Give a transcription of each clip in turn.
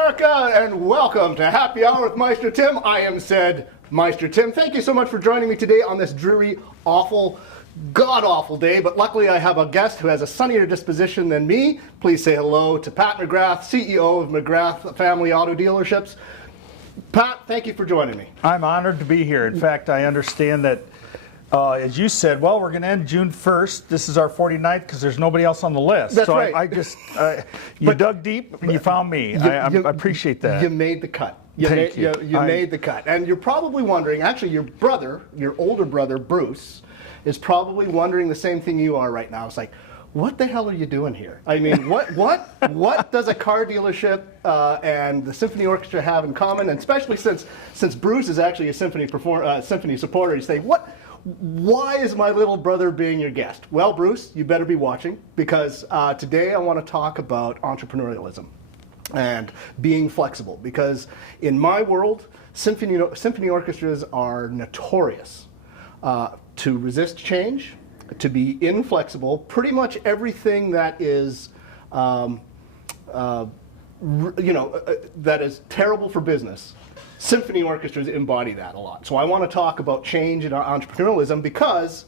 America, and welcome to Happy Hour with Maestro Tim. I am said Maestro Tim. Thank you so much for joining me today on this dreary, awful, god-awful day, but luckily I have a guest who has a sunnier disposition than me. Please say hello to Pat McGrath, CEO of McGrath Family Auto Dealerships. Pat, thank you for joining me. I'm honored to be here. In fact, I understand that, as you said, well, we're going to end June 1st. This is our 49th because there's nobody else on the list. That's so right. You dug deep and you found me. I appreciate that. You made the cut. You made the cut. And you're probably wondering, actually your brother, your older brother, Bruce, is probably wondering the same thing you are right now. It's like, what the hell are you doing here? I mean, what does a car dealership and the symphony orchestra have in common? And especially since Bruce is actually a symphony supporter, you say, why is my little brother being your guest? Well, Bruce, you better be watching, because today I want to talk about entrepreneurialism and being flexible. Because in my world, symphony orchestras are notorious to resist change, to be inflexible. Pretty much everything that is, that is terrible for business, symphony orchestras embody that a lot. So I want to talk about change and entrepreneurialism because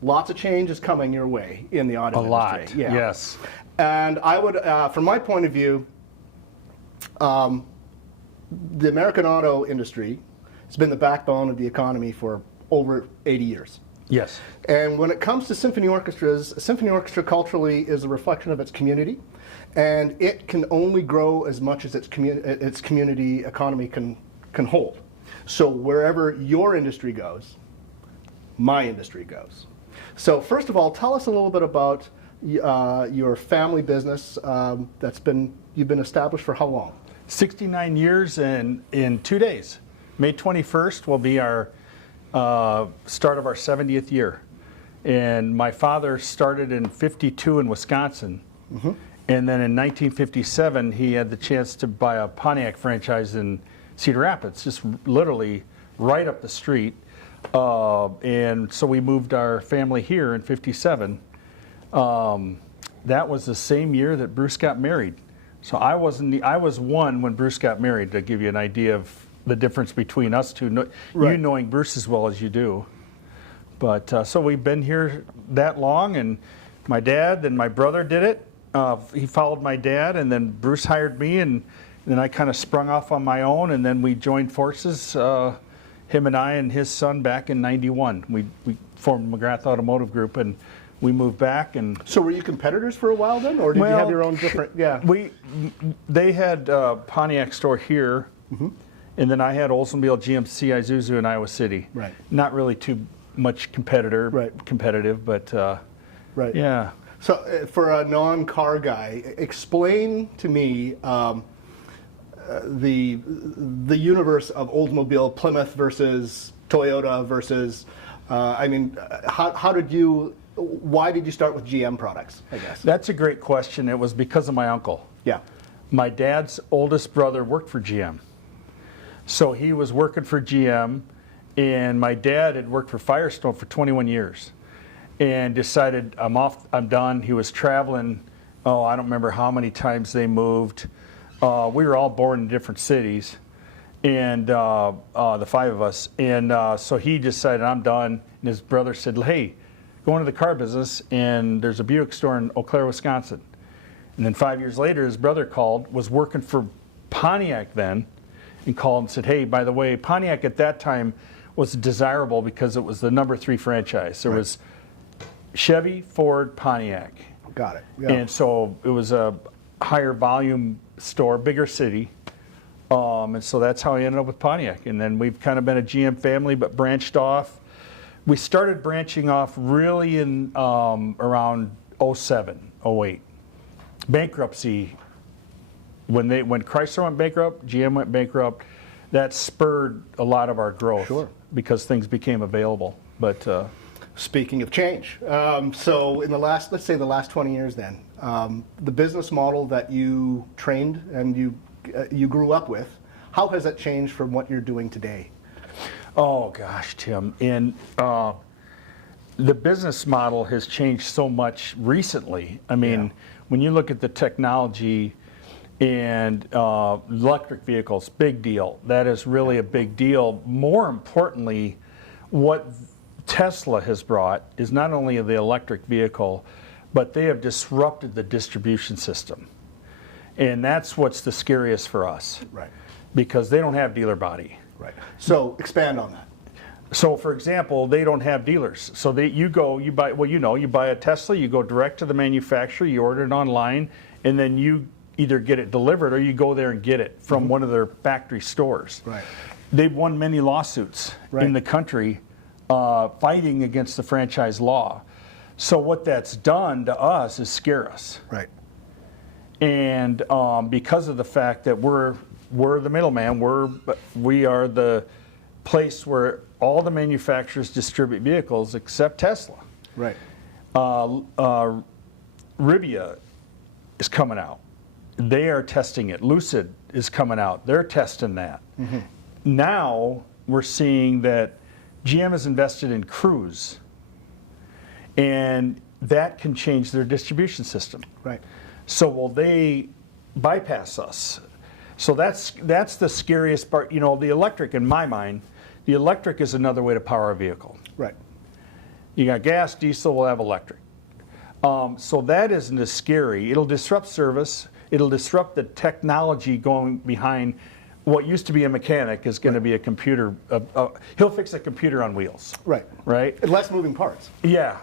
lots of change is coming your way in the auto industry. Yeah. Yes. And I would, from my point of view, the American auto industry has been the backbone of the economy for over 80 years. Yes. And when it comes to symphony orchestras, a symphony orchestra culturally is a reflection of its community, and it can only grow as much as its community economy can hold. So wherever your industry goes, my industry goes. So first of all, tell us a little bit about your family business you've been established for how long? 69 years and in 2 days. May 21st will be our start of our 70th year. And my father started in '52 in Wisconsin. Mm-hmm. And then in 1957, he had the chance to buy a Pontiac franchise in Cedar Rapids, just literally right up the street. And so we moved our family here in '57. That was the same year that Bruce got married. So I was one when Bruce got married, to give you an idea of the difference between us two, you knowing Bruce as well as you do. But so we've been here that long, and my dad and my brother did it. He followed my dad, and then Bruce hired me, and then I kind of sprung off on my own, and then we joined forces, him and I and his son, back in '91. We formed McGrath Automotive Group, and we moved back. And so were you competitors for a while then, or did you have your own different? Yeah. They had a Pontiac store here. Mm-hmm. And then I had Oldsmobile, GMC, Isuzu in Iowa City. Right. Not really too much competitive, but right. Yeah. So for a non-car guy, explain to me the universe of Oldsmobile, Plymouth versus Toyota versus. Why did you start with GM products, I guess? That's a great question. It was because of my uncle. Yeah. My dad's oldest brother worked for GM. So he was working for GM, and my dad had worked for Firestone for 21 years and decided, I'm done. He was traveling, I don't remember how many times they moved. We were all born in different cities, and the five of us. And so he decided, I'm done. And his brother said, hey, go into the car business, and there's a Buick store in Eau Claire, Wisconsin. And then 5 years later, his brother called, was working for Pontiac then, and called and said, hey, by the way, Pontiac at that time was desirable because it was the number 3 franchise. There was Chevy, Ford, Pontiac. Got it. Yeah. And so it was a higher volume store, bigger city. And so that's how I ended up with Pontiac. And then we've kind of been a GM family, but branched off. We started branching off really in around '07, '08. Bankruptcy. When Chrysler went bankrupt, GM went bankrupt, that spurred a lot of our growth. Sure. Because things became available. But speaking of change, so in let's say the last 20 years then, the business model that you trained and you grew up with, how has that changed from what you're doing today? Oh gosh, Tim, and the business model has changed so much recently. I mean, when you look at the technology And electric vehicles, big deal. That is really a big deal. More importantly, what Tesla has brought is not only the electric vehicle, but they have disrupted the distribution system. And that's what's the scariest for us. Right. Because they don't have dealer body. Right. So expand on that. So for example, they don't have dealers. So you buy a Tesla, you go direct to the manufacturer, you order it online, and then you either get it delivered or you go there and get it from one of their factory stores. Right. They've won many lawsuits in the country fighting against the franchise law. So what that's done to us is scare us. Right. And because of the fact that we're the middleman, we are the place where all the manufacturers distribute vehicles except Tesla. Right. Rivian is coming out. They are testing it. Lucid is coming out. They're testing that. Now we're seeing that GM has invested in Cruise, and that can change their distribution system. Right. So will they bypass us? So that's the scariest part. The electric, in my mind, the electric is another way to power a vehicle. Right. You got gas, diesel, we'll have electric. So that isn't as scary. It'll disrupt service. It'll disrupt the technology going behind what used to be a mechanic is going to be a computer. He'll fix a computer on wheels. Right. Right. And less moving parts. Yeah.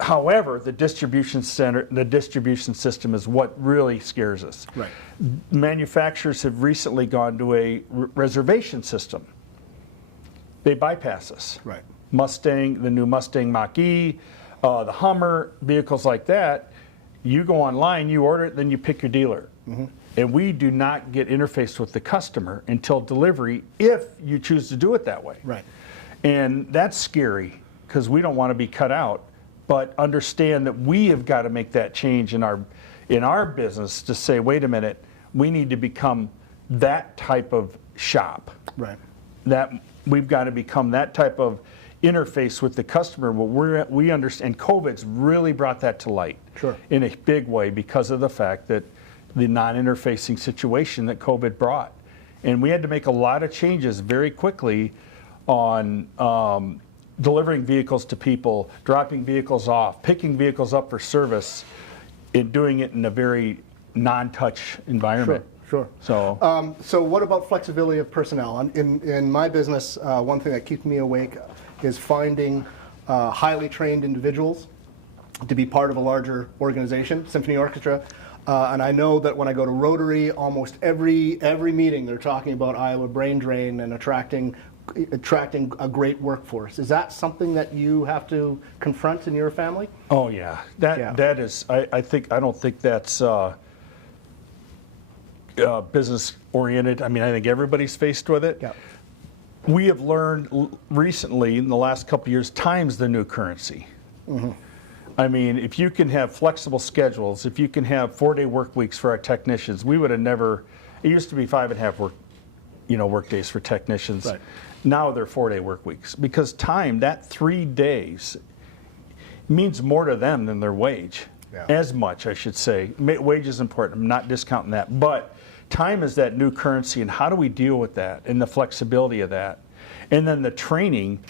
However, the distribution system is what really scares us. Right. Manufacturers have recently gone to a reservation system. They bypass us. Right. Mustang, the new Mustang Mach-E, the Hummer, vehicles like that. You go online, you order it, then you pick your dealer. And we do not get interfaced with the customer until delivery if you choose to do it that way. Right. And that's scary because we don't want to be cut out, but understand that we have got to make that change in our business to say, wait a minute, we need to become that type of shop. Right. That we've got to become that type of interface with the customer. But we understand COVID's really brought that to light. Sure. In a big way because of the fact that the non-interfacing situation that COVID brought. And we had to make a lot of changes very quickly on delivering vehicles to people, dropping vehicles off, picking vehicles up for service, and doing it in a very non-touch environment. Sure. So what about flexibility of personnel? In my business, one thing that keeps me awake is finding highly trained individuals to be part of a larger organization, symphony orchestra. And I know that when I go to Rotary, almost every meeting they're talking about Iowa brain drain and attracting a great workforce. Is that something that you have to confront in your family? Oh yeah, that is. I don't think that's business oriented. I mean, I think everybody's faced with it. Yeah. We have learned recently in the last couple of years, time's the new currency. I mean, if you can have flexible schedules, if you can have 4-day work weeks for our technicians, we would have never. It used to be 5.5 work days for technicians. Right. Now they're 4-day work weeks because time, that 3 days, means more to them than their wage. Yeah. As much, I should say. Wage is important. I'm not discounting that, but time is that new currency, and how do we deal with that and the flexibility of that, and then the training,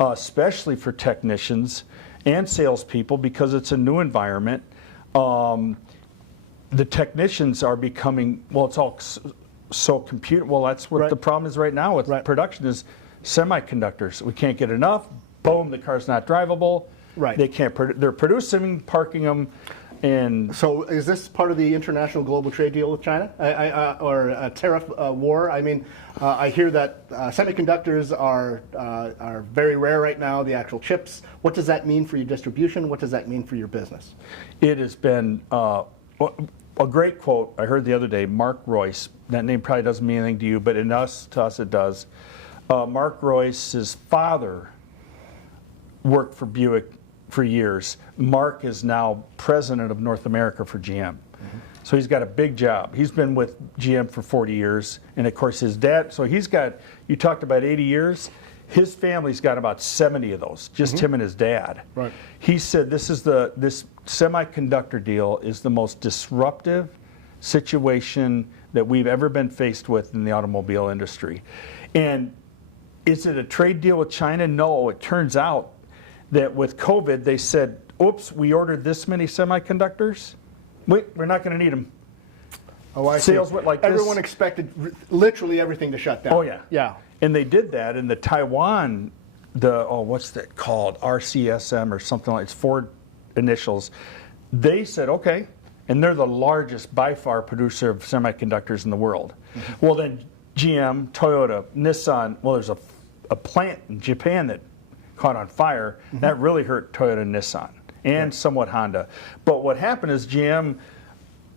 especially for technicians and salespeople, because it's a new environment. The technicians are becoming, it's all so computer. Well, that's what the problem is right now with production is semiconductors. We can't get enough. Boom, the car's not drivable. Right. They can't. They're producing, parking them, and so is this part of the international global trade deal with China, or a tariff war? I mean, I hear that semiconductors are very rare right now. The actual chips. What does that mean for your distribution? What does that mean for your business? It has been a great quote I heard the other day. Mark Royce. That name probably doesn't mean anything to you, but to us it does. Mark Royce's father worked for Buick for years. Mark is now president of North America for GM. So he's got a big job. He's been with GM for 40 years. And of course his dad, so he's got, you talked about 80 years, his family's got about 70 of those, just him and his dad. Right. He said this semiconductor deal is the most disruptive situation that we've ever been faced with in the automobile industry. And is it a trade deal with China? No, it turns out that with COVID, they said, oops, we ordered this many semiconductors. Wait, we're not going to need them. Oh, I see. Sales went like this. Everyone expected literally everything to shut down. Oh, yeah. Yeah. And they did that, and the Taiwan, what's that called? RCSM or something like, it's 4 initials. They said, okay, and they're the largest by far producer of semiconductors in the world. Well, then GM, Toyota, Nissan, well, there's a plant in Japan that caught on fire. That really hurt Toyota and Nissan, and somewhat Honda. But what happened is GM,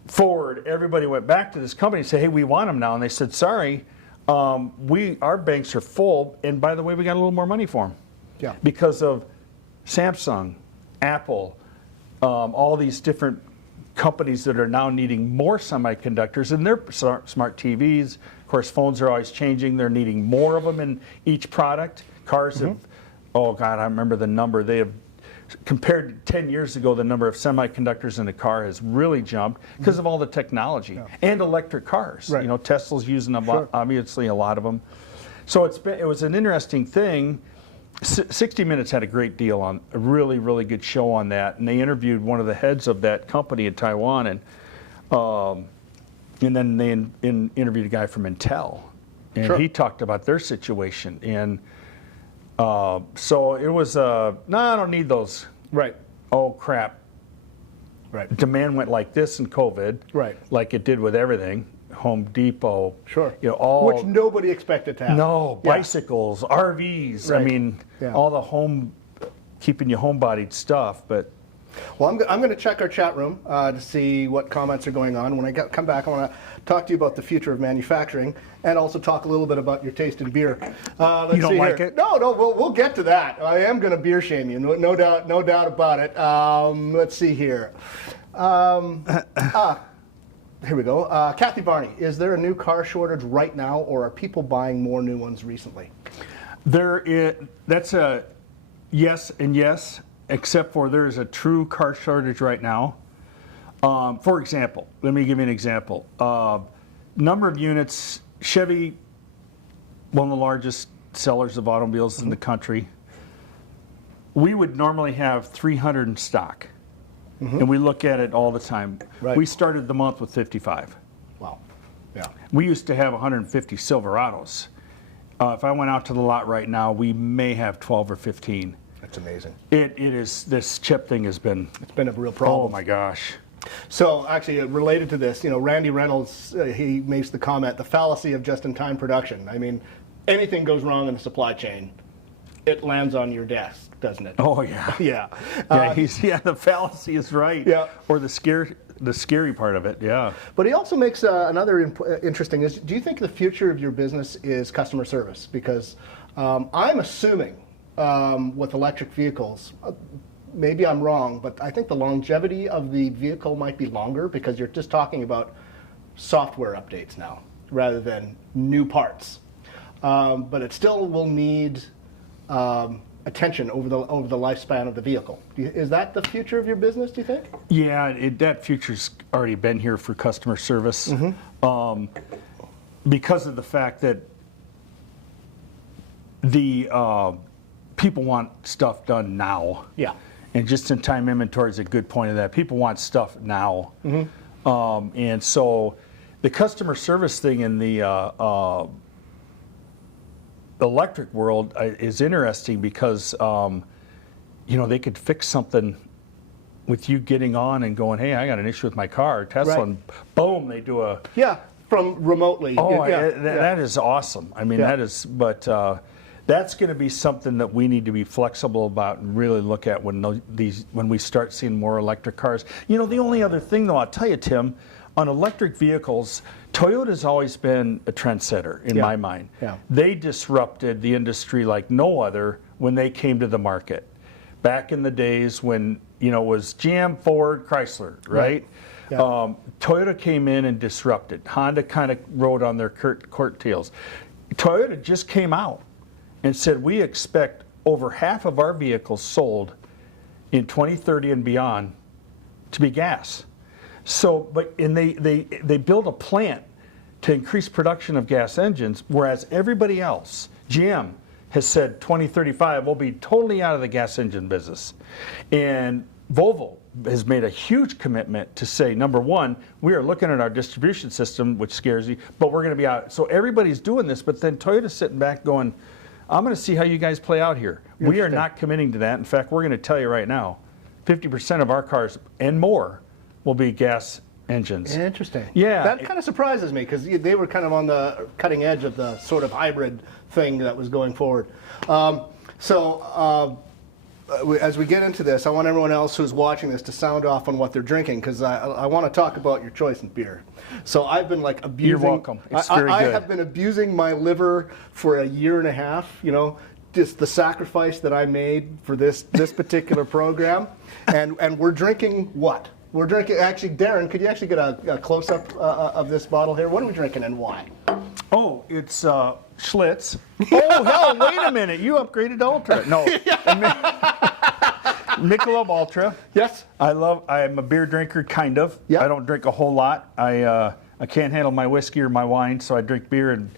Ford, everybody went back to this company and said, hey, we want them now. And they said, sorry, our banks are full, and by the way, we got a little more money for them. Yeah. Because of Samsung, Apple, all these different companies that are now needing more semiconductors in their smart TVs. Of course, phones are always changing. They're needing more of them in each product. Cars have, oh God, I remember the number. They have, compared to 10 years ago, the number of semiconductors in a car has really jumped because of all the technology and electric cars. Right. You know, Tesla's using them, obviously a lot of them. So it was an interesting thing. 60 Minutes had a great deal on a really, really good show on that, and they interviewed one of the heads of that company in Taiwan, and then they interviewed a guy from Intel, and he talked about their situation, and so it was no, I don't need those. Right. Oh crap. Right. Demand went like this in COVID. Right. Like it did with everything. Home Depot. Sure. You know, all which nobody expected to happen. No, bicycles, RVs. Right. I mean, all the home, keeping you homebodied stuff. But well, I'm going to check our chat room to see what comments are going on. When I come back, I want to talk to you about the future of manufacturing and also talk a little bit about your taste in beer. Let's you don't see like here. it? No, we'll get to that. I am going to beer shame you, no doubt about it. Let's see here. Here we go. Kathy Barney, is there a new car shortage right now, or are people buying more new ones recently? That's a yes and yes, except for there is a true car shortage right now. For example, let me give you an example. Number of units, Chevy, one of the largest sellers of automobiles in the country, we would normally have 300 in stock. And we look at it all the time. Right. We started the month with 55. Wow. Yeah. We used to have 150 Silverados. If I went out to the lot right now, we may have 12 or 15. That's amazing. It is, this chip thing has been... It's been a real problem. Oh my gosh. So actually related to this, you know, Randy Reynolds, he makes the comment, the fallacy of just-in-time production. I mean, anything goes wrong in the supply chain, it lands on your desk, doesn't it? Oh yeah. Yeah. The fallacy is right. Yeah. Or the scary part of it. Yeah. But he also makes another interesting is, do you think the future of your business is customer service? Because I'm assuming with electric vehicles, maybe I'm wrong, but I think the longevity of the vehicle might be longer because you're just talking about software updates now rather than new parts. But it still will need attention over the lifespan of the vehicle. Is that the future of your business, do you think? Yeah, that future's already been here for customer service because of the fact that the people want stuff done now. Yeah. And just-in-time inventory is a good point of that. People want stuff now. And so the customer service thing in the electric world is interesting because you know, they could fix something with you getting on and going, hey, I got an issue with my car, Tesla, and boom, they do a from remotely. That is awesome. I mean, that is, but that's going to be something that we need to be flexible about and really look at when we start seeing more electric cars. You know, the only other thing though, I'll tell you, Tim, on electric vehicles, Toyota's always been a trendsetter in my mind. They disrupted the industry like no other when they came to the market. Back in the days when, you know, it was GM, Ford, Chrysler, right? Toyota came in and disrupted. Honda kind of rode on their coattails. Toyota just came out and said, we expect over half of our vehicles sold in 2030 and beyond to be gas. So, and they build a plant to increase production of gas engines, whereas everybody else, GM, has said 2035 we'll be totally out of the gas engine business. And Volvo has made a huge commitment to say, number one, we are looking at our distribution system, which scares you, but we're going to be out. So everybody's doing this, but then Toyota's sitting back going, I'm going to see how you guys play out here. We are not committing to that. In fact, we're going to tell you right now, 50% of our cars and more will be gas engines. Interesting. Yeah. That kind of surprises me because they were kind of on the cutting edge of the sort of hybrid thing that was going forward. As we get into this, I want everyone else who's watching this to sound off on what they're drinking because I want to talk about your choice in beer. So I've been like abusing. You're welcome. It's very good. I have been abusing my liver for a year and a half. You know, just the sacrifice that I made for this particular program, and we're drinking what? We're drinking, actually, Darren, could you actually get a close-up of this bottle here? What are we drinking and why? Oh, it's Schlitz. Oh, hell, wait a minute. You upgraded to Ultra. No. Michelob Ultra. Yes. I'm a beer drinker, kind of. Yep. I don't drink a whole lot. I can't handle my whiskey or my wine, so I drink beer, and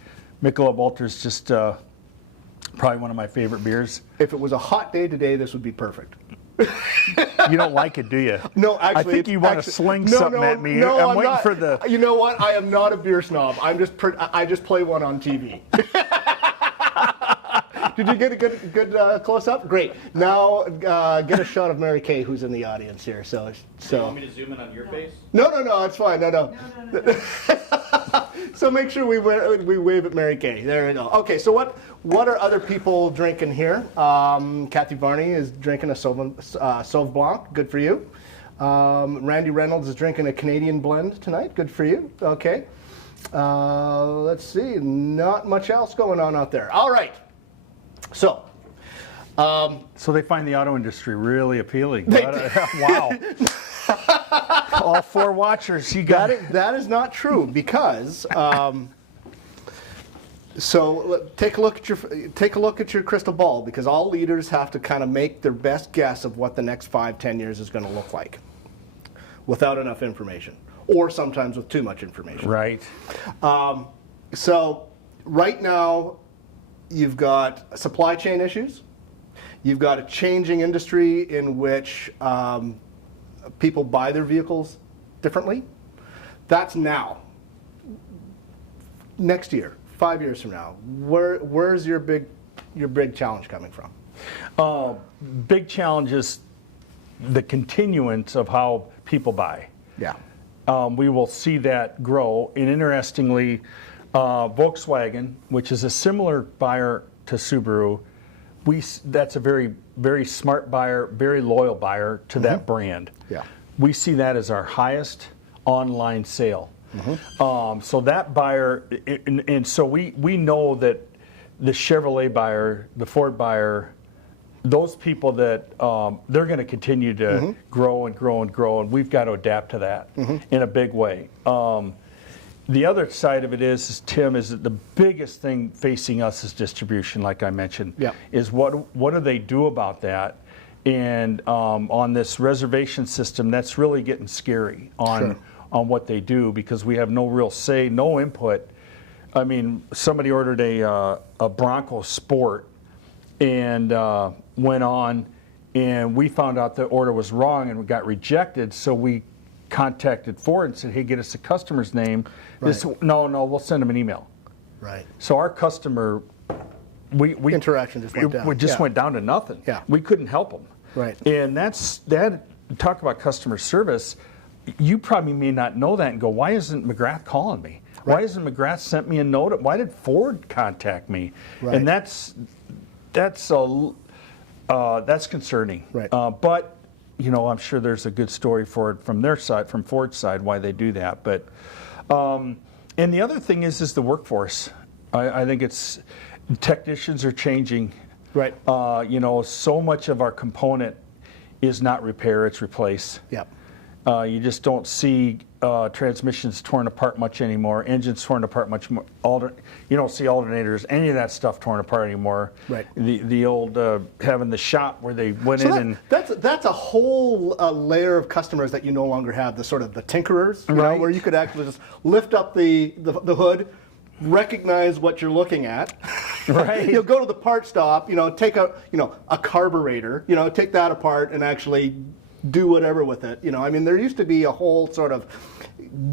Michelob Ultra is just probably one of my favorite beers. If it was a hot day today, this would be perfect. You don't like it, do you? No, actually. I think you want to sling something at me. No, I'm waiting for the. You know what? I am not a beer snob. I just play one on TV. Did you get a good close up? Great. Now get a shot of Mary Kay, who's in the audience here. So. You want me to zoom in on your face? No, it's fine. No. So make sure we wave at Mary Kay. There we go. Okay, so what are other people drinking here? Kathy Varney is drinking a Sauv Blanc. Good for you. Randy Reynolds is drinking a Canadian blend tonight. Good for you. Okay. Let's see. Not much else going on out there. All right. So. So they find the auto industry really appealing. Wow. All four watchers, you got it. That is not true because. So take a look at your crystal ball because all leaders have to kind of make their best guess of what the next 5-10 years is going to look like, without enough information, or sometimes with too much information. Right. So right now, you've got supply chain issues. You've got a changing industry in which people buy their vehicles differently. That's now. Next year, 5 years from now, where's your big challenge coming from? Big challenge is the continuance of how people buy. Yeah. We will see that grow. And interestingly, Volkswagen, which is a similar buyer to Subaru, that's a very, very smart buyer, very loyal buyer to that brand. Yeah. We see that as our highest online sale. So that buyer, and so we know that the Chevrolet buyer, the Ford buyer, those people that they're going to continue to grow and grow and grow, and we've got to adapt to that in a big way. The other side of it is Tim, is that the biggest thing facing us is distribution, like I mentioned. Yeah. Is what do they do about that? And on this reservation system, that's really getting scary on what they do because we have no real say, no input. I mean, somebody ordered a Bronco Sport and went on, and we found out the order was wrong and we got rejected. So we contacted Ford and said, "Hey, get us the customer's name." Right. No, we'll send them an email. Right. So our customer, we interaction just went down. We just went down to nothing. Yeah. We couldn't help them. Right. And that. Talk about customer service. You probably may not know that and go, "Why isn't McGrath calling me? Right. Why hasn't McGrath sent me a note? Why did Ford contact me?" Right. And that's concerning. Right. But I'm sure there's a good story for it from their side, from Ford's side, why they do that. But and the other thing is the workforce. I think technicians are changing. Right. So much of our component is not repair; it's replace. Yep. You just don't see transmissions torn apart much anymore. Engines torn apart much more. You don't see alternators, any of that stuff torn apart anymore. Right. The old having the shop where they went in and that's a whole layer of customers that you no longer have. The sort of the tinkerers, you know, where you could actually just lift up the hood, recognize what you're looking at. Right. You'll go to the part stop, you know, take a carburetor, you know, take that apart and actually do whatever with it. You know, I mean, there used to be a whole sort of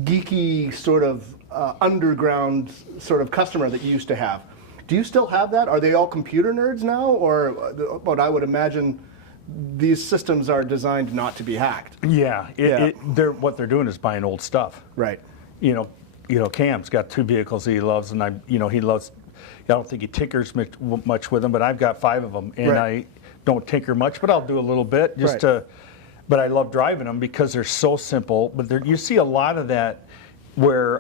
geeky sort of underground sort of customer that you used to have. Do you still have that? Are they all computer nerds now, or but I would imagine these systems are designed not to be hacked. Yeah, what they're doing is buying old stuff. Right. You know, Cam's got 2 vehicles that he loves, and he loves. I don't think he tinkers much with them, but I've got 5 of them, and I don't tinker much, but I'll do a little bit just to. But I love driving them because they're so simple. But you see a lot of that where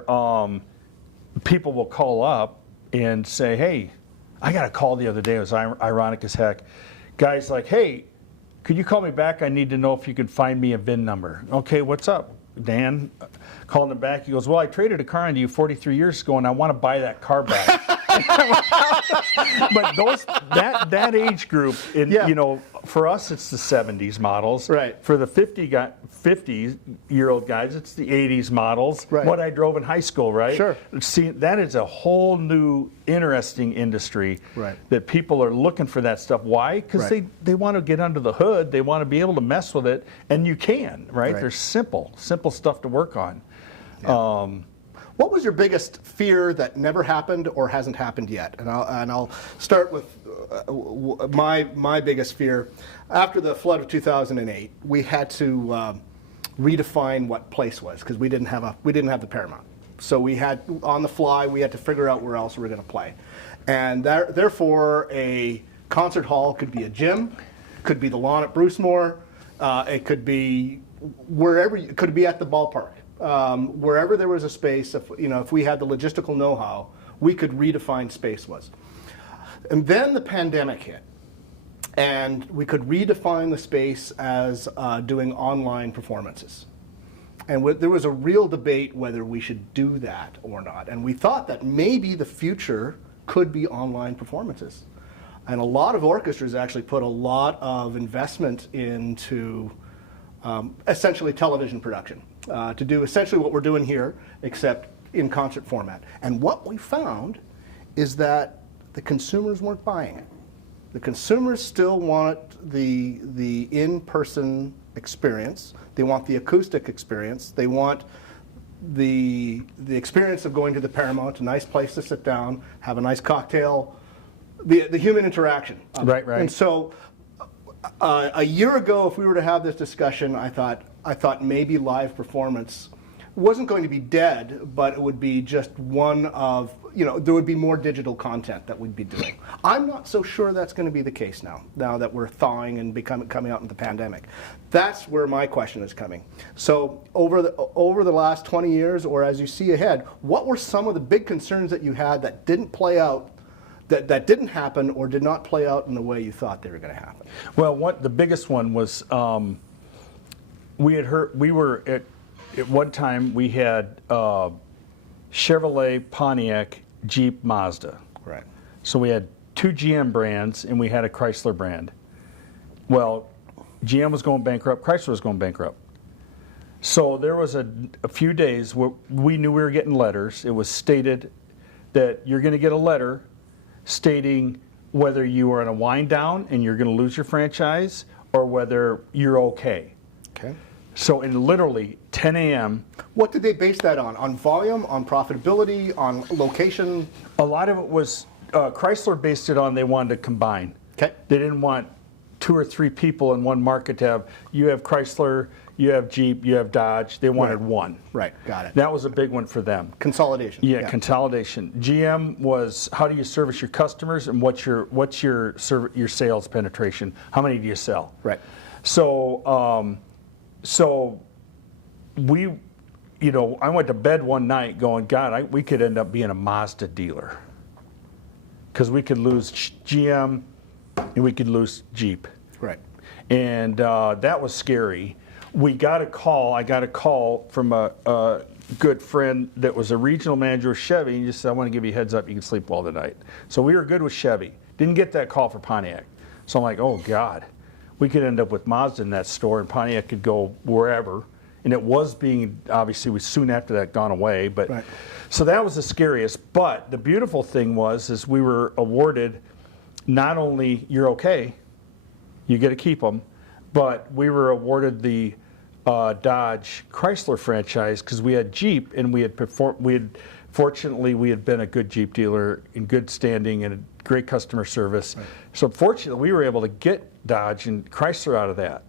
people will call up and say, "Hey, I got a call the other day. It was ironic as heck. Guy's like, hey, could you call me back? I need to know if you can find me a VIN number." Okay, what's up, Dan? Calling him back. He goes, "Well, I traded a car into you 43 years ago, and I want to buy that car back." But that age group, you know, for us it's the 70s models. Right. For the 50-year-old guys, it's the 80s models. Right. What I drove in high school, right? Sure. See, that is a whole new interesting industry. Right. That people are looking for that stuff. Why? Because they want to get under the hood. They want to be able to mess with it, and you can, right? They're simple stuff to work on. Yeah. What was your biggest fear that never happened or hasn't happened yet? And I'll start with my biggest fear. After the flood of 2008, we had to redefine what place was because we didn't have the Paramount. So we had on the fly we had to figure out where else we were going to play, and therefore a concert hall could be a gym, could be the lawn at Brucemore, it could be wherever. It could be at the ballpark. Wherever there was a space, if we had the logistical know-how, we could redefine space was. And then the pandemic hit, and we could redefine the space as doing online performances. And there was a real debate whether we should do that or not. And we thought that maybe the future could be online performances. And a lot of orchestras actually put a lot of investment into essentially television production. To do essentially what we're doing here, except in concert format. And what we found is that the consumers weren't buying it. The consumers still want the in-person experience. They want the acoustic experience. They want the experience of going to the Paramount, a nice place to sit down, have a nice cocktail, the human interaction. Right. And so a year ago, if we were to have this discussion, I thought maybe live performance wasn't going to be dead, but it would be just one of, there would be more digital content that we'd be doing. I'm not so sure that's going to be the case now that we're thawing and coming out in the pandemic. That's where my question is coming. So over the last 20 years, or as you see ahead, what were some of the big concerns that you had that didn't play out, that didn't happen or did not play out in the way you thought they were going to happen? Well, the biggest one was we were at one time we had Chevrolet, Pontiac, Jeep, Mazda. Right. So we had 2 GM brands and we had a Chrysler brand. Well, GM was going bankrupt, Chrysler was going bankrupt. So there was a few days where we knew we were getting letters. It was stated that you're going to get a letter stating whether you are in a wind down and you're going to lose your franchise or whether you're okay. Okay. So in literally 10 a.m. What did they base that on? On volume, on profitability, on location? A lot of it was, Chrysler based it on they wanted to combine. Okay. They didn't want 2 or 3 people in one market to have, you have Chrysler, you have Jeep, you have Dodge. They wanted one. Right, got it. That was a big one for them. Consolidation. Yeah, consolidation. GM was how do you service your customers and what's your sales penetration? How many do you sell? Right. So we, I went to bed one night going, God, we could end up being a Mazda dealer because we could lose GM and we could lose Jeep. Right. And that was scary. I got a call from a good friend that was a regional manager of Chevy, and he just said, I want to give you a heads up, you can sleep well tonight. So we were good with Chevy. Didn't get that call for Pontiac. So I'm like, oh God, we could end up with Mazda in that store, and Pontiac could go wherever. And it was being, obviously, was soon after that gone away. But right. So that was the scariest. But the beautiful thing is we were awarded not only you're okay, you get to keep them, but we were awarded the Dodge Chrysler franchise because we had Jeep and fortunately we had been a good Jeep dealer in good standing and a great customer service. Right. So fortunately we were able to get Dodge and Chrysler out of that.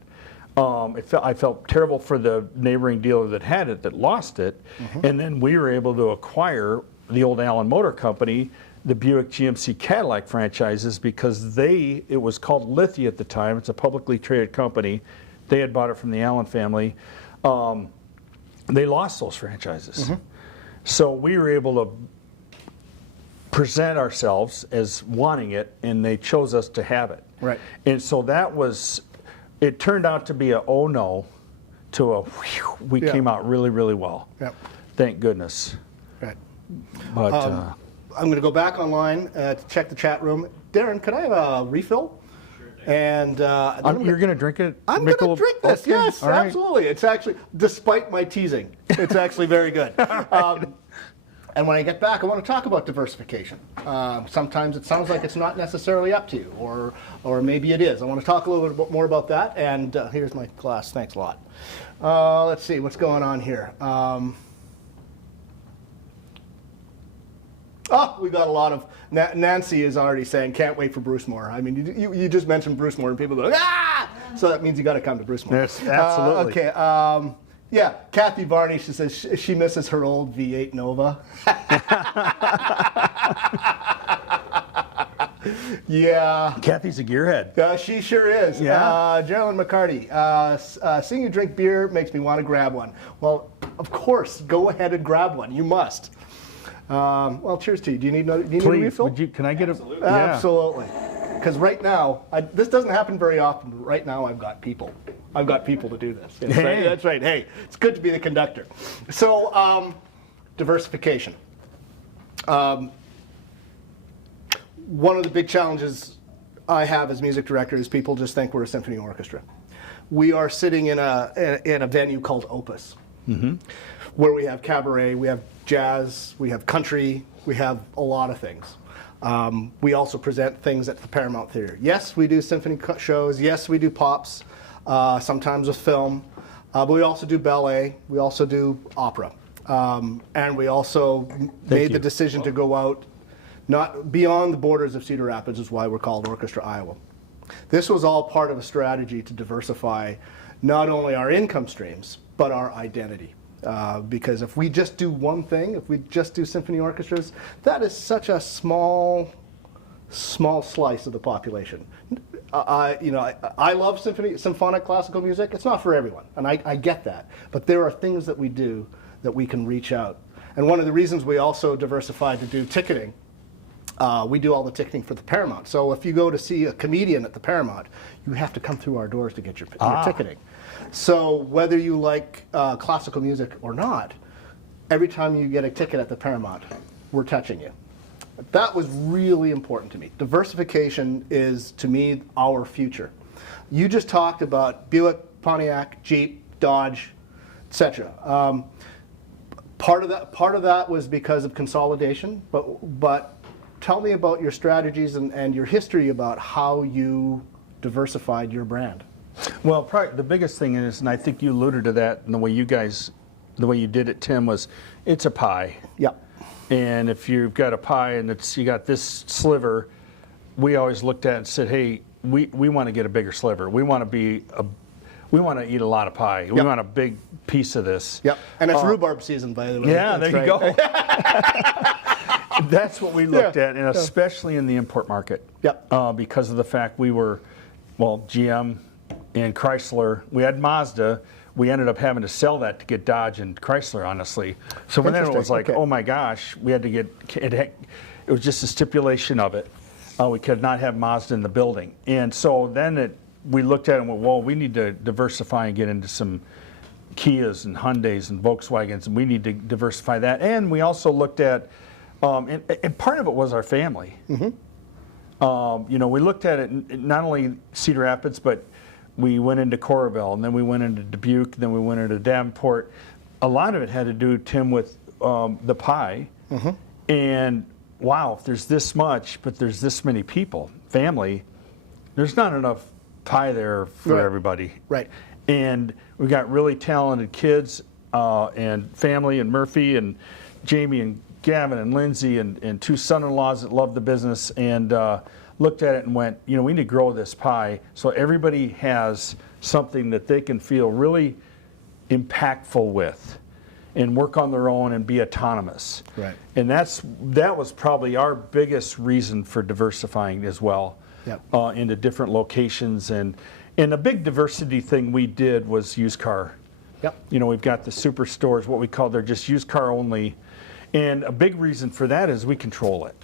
I felt terrible for the neighboring dealer that had it, that lost it, and then we were able to acquire the old Allen Motor Company, the Buick GMC Cadillac franchises, because it was called Lithia at the time. It's a publicly traded company. They had bought it from the Allen family. They lost those franchises. So we were able to present ourselves as wanting it, and they chose us to have it. Right. And so it turned out to be a oh no to a whew. We came out really, really well. Yep. Thank goodness. Right. But I'm going to go back online to check the chat room. Darren, could I have a refill? And you're going to drink it? I'm going to drink this. Okay. Yes, right. Absolutely. It's actually, despite my teasing, it's actually very good. And when I get back, I want to talk about diversification. Sometimes it sounds like it's not necessarily up to you, or maybe it is. I want to talk a little bit more about that. And here's my glass. Thanks a lot. Let's see what's going on here. We got a lot of. Nancy is already saying, can't wait for Bruce Moore. I mean, you just mentioned Bruce Moore, and people go, ah! So that means you got to come to Bruce Moore. Yes, absolutely. Okay. Yeah, Kathy Varney, she says she misses her old V8 Nova. Yeah. Kathy's a gearhead. She sure is. Yeah. Geraldine McCarty, seeing you drink beer makes me want to grab one. Well, of course, go ahead and grab one. You must. Well, cheers to you. Do you need a refill? Can I get Absolutely. Absolutely. Because right now, this doesn't happen very often, but right now I've got people. I've got people to do this. Hey. That's right. Hey, it's good to be the conductor. So, diversification. One of the big challenges I have as music director is people just think we're a symphony orchestra. We are sitting in a venue called Opus, where we have cabaret, we have jazz, we have country, we have a lot of things. We also present things at the Paramount Theater. Yes, we do symphony shows. Yes, we do pops, sometimes with film. But we also do ballet. We also do opera. And we also made the decision to go out, not beyond the borders of Cedar Rapids, is why we're called Orchestra Iowa. This was all part of a strategy to diversify not only our income streams, but our identity. Because if we just do one thing, if we just do symphony orchestras, that is such a small slice of the population. I love symphonic classical music. It's not for everyone, and I get that. But there are things that we do that we can reach out. And one of the reasons we also diversified to do ticketing, we do all the ticketing for the Paramount. So if you go to see a comedian at the Paramount, you have to come through our doors to get your ticketing. So whether you like classical music or not, every time you get a ticket at the Paramount, we're touching you. That was really important to me. Diversification is, to me, our future. You just talked about Buick, Pontiac, Jeep, Dodge, etc. Part of that was because of consolidation, but tell me about your strategies and your history about how you diversified your brand. Well, probably the biggest thing is, and I think you alluded to that in the way you did it, Tim, was it's a pie. Yep. And if you've got a pie and you got this sliver, we always looked at it and said, hey, we want to get a bigger sliver. We want to eat a lot of pie. We want a big piece of this. Yep. And it's rhubarb season, by the way. Yeah, there you go. That's what we looked at, and especially in the import market. Yep. Because of the fact we were, GM and Chrysler. We had Mazda. We ended up having to sell that to get Dodge and Chrysler, honestly. So then it was like, oh my gosh, we had to get it was just a stipulation of it. We could not have Mazda in the building. And so then we looked at it and went, well, we need to diversify and get into some Kias and Hyundais and Volkswagens, and we need to diversify that. And we also looked at, and part of it was our family. Mm-hmm. We looked at it, not only Cedar Rapids, but we went into Coralville, and then we went into Dubuque, then we went into Davenport. A lot of it had to do, Tim, with the pie. Mm-hmm. And wow, if there's this much, but there's this many people, family, there's not enough pie there for everybody. Right. And we got really talented kids and family, and Murphy and Jamie and Gavin and Lindsay and two son-in-laws that love the business, and looked at it and went, we need to grow this pie so everybody has something that they can feel really impactful with and work on their own and be autonomous. Right. And that was probably our biggest reason for diversifying as well. Yep. Into different locations. And a big diversity thing we did was used car. Yep. We've got the superstores, what we call, they're just used car only. And a big reason for that is we control it.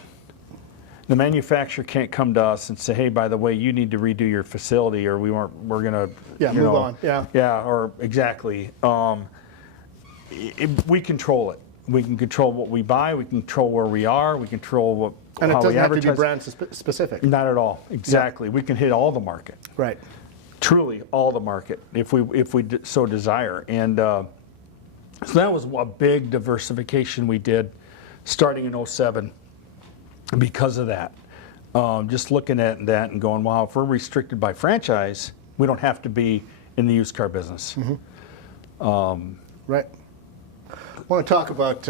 The manufacturer can't come to us and say, hey, by the way, you need to redo your facility, or we're going to move on. Yeah, or exactly. We control it. We can control what we buy. We can control where we are. We control what. And it how doesn't we have to advertise. be brand specific. Not at all. Exactly. We can hit all the market. Right. Truly, all the market, if we so desire. And so that was a big diversification we did, starting in 2007. Because of that, just looking at that and going, wow, if we're restricted by franchise, we don't have to be in the used car business. Mm-hmm. Right. I want to talk about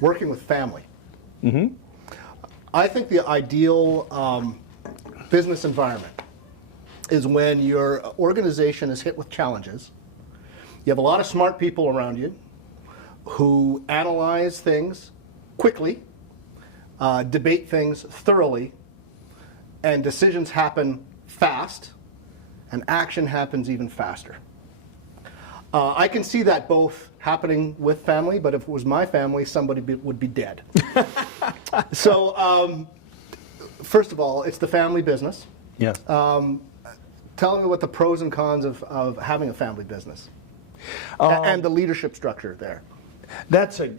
working with family. Mm-hmm. I think the ideal business environment is when your organization is hit with challenges. You have a lot of smart people around you who analyze things quickly, debate things thoroughly, and decisions happen fast, and action happens even faster. I can see that both happening with family, but if it was my family, somebody would be dead. So, first of all, it's the family business. Yes. Tell me what the pros and cons of having a family business and the leadership structure there. That's I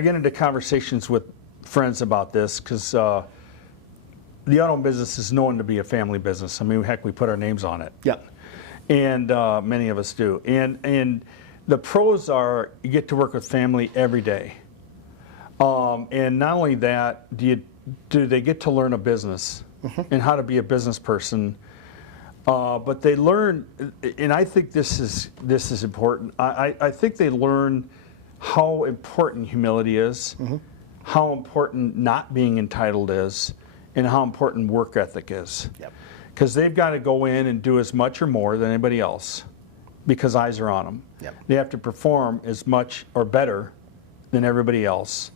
get into conversations with friends about this because the auto business is known to be a family business. I mean, heck, we put our names on it. Yep. And many of us do. And the pros are you get to work with family every day. And not only that, do they get to learn a business and how to be a business person, but they learn, and I think this is important. I think they learn how important humility is, how important not being entitled is, and how important work ethic is. Yep. Because they've got to go in and do as much or more than anybody else because eyes are on them. Yep. They have to perform as much or better than everybody else.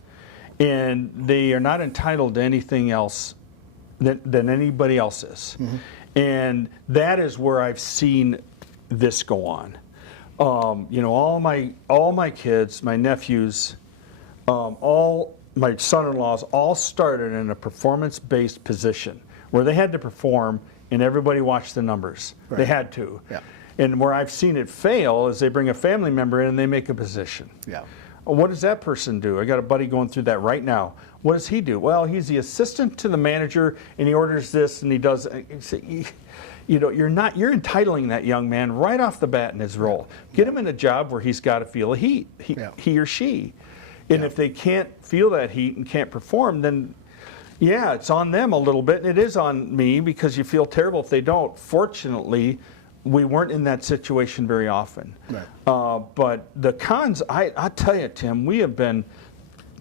And they are not entitled to anything else than anybody else is. And that is where I've seen this go on. All my kids, my nephews, all my son-in-laws all started in a performance-based position where they had to perform and everybody watched the numbers. Right. They had to. Yeah. And where I've seen it fail is they bring a family member in and they make a position. Yeah. What does that person do? I got a buddy going through that right now. What does he do? Well, he's the assistant to the manager and he orders this and he does. You're entitling that young man right off the bat in his role. Get him in a job where he's got to feel a heat, he or she. And if they can't feel that heat and can't perform, then yeah, it's on them a little bit, and it is on me because you feel terrible if they don't. Fortunately, we weren't in that situation very often. Right. But the cons, I tell you, Tim, we have been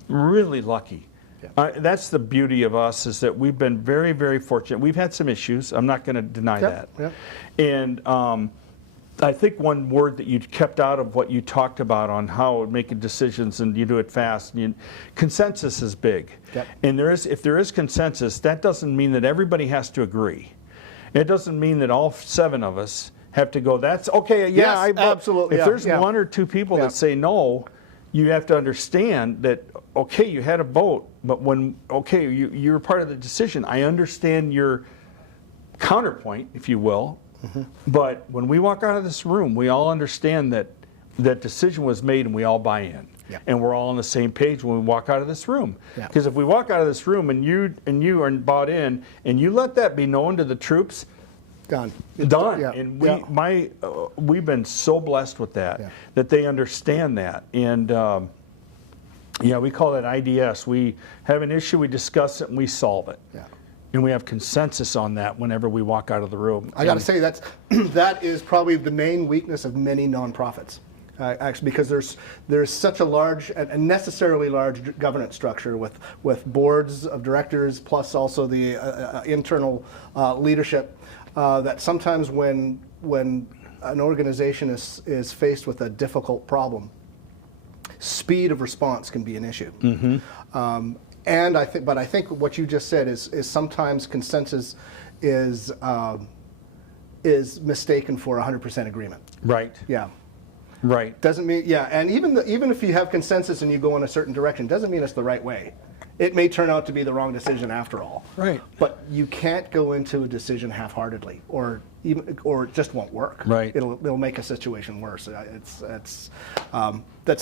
really lucky. Yeah. That's the beauty of us, is that we've been very, very fortunate. We've had some issues. I'm not going to deny that. Yep. And I think one word that you kept out of what you talked about on how making decisions and you do it fast, consensus is big. Yep. And if there is consensus, that doesn't mean that everybody has to agree. It doesn't mean that all 7 of us have to go, that's okay, yeah, yes, absolutely. If there's 1 or 2 people that say no, you have to understand that, okay, you had a vote, but you're part of the decision. I understand your counterpoint, if you will. But when we walk out of this room, we all understand that that decision was made and we all buy in. Yeah. And we're all on the same page when we walk out of this room. Yeah. Because if we walk out of this room and you are bought in and you let that be known to the troops, Done. done. Yeah. And Yeah. we've been so blessed with that, Yeah. that they understand that. And we call that IDS. We have an issue, we discuss it, and we solve it. Yeah. And we have consensus on that whenever we walk out of the room. I got to say that is probably the main weakness of many nonprofits, actually, because there's such a large and necessarily large governance structure with boards of directors plus also the internal leadership that sometimes when an organization is faced with a difficult problem, speed of response can be an issue. And I think what you just said is sometimes consensus is mistaken for 100% agreement. Right. Yeah. Right. Doesn't mean, yeah, and even if you have consensus and you go in a certain direction, doesn't mean it's the right way. It may turn out to be the wrong decision after all. Right. But you can't go into a decision half-heartedly, or it just won't work. Right. It'll make a situation worse. That's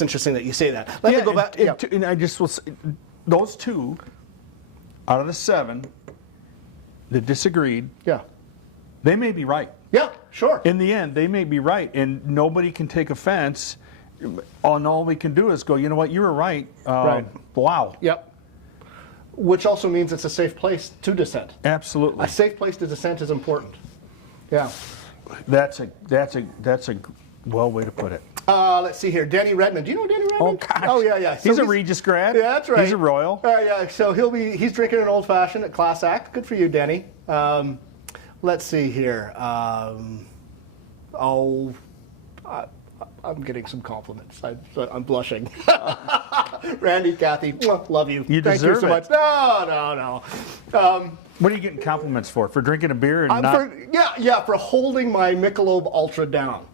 interesting that you say that. Let me go back. And I just will say, those 2 out of the 7 that disagreed, Yeah. they may be right. Yeah. Sure. In the end, they may be right, and nobody can take offense. And all we can do is go, you know what, you were right. Right. Wow. Yep. Which also means it's a safe place to dissent. Absolutely. A safe place to dissent is important. Yeah. That's a well way to put it. Let's see here. Denny Redmond. Do you know Denny Redmond? Oh gosh. Oh yeah. So He's a Regis grad. Yeah, that's right. He's a Royal. Yeah. So he's drinking an old fashioned at Class Act. Good for you, Denny. Let's see here. I'm getting some compliments. I'm blushing. Randy, Kathy, love you. You Thank deserve you so it. much. No. What are you getting compliments for? For drinking a beer and For holding my Michelob Ultra down.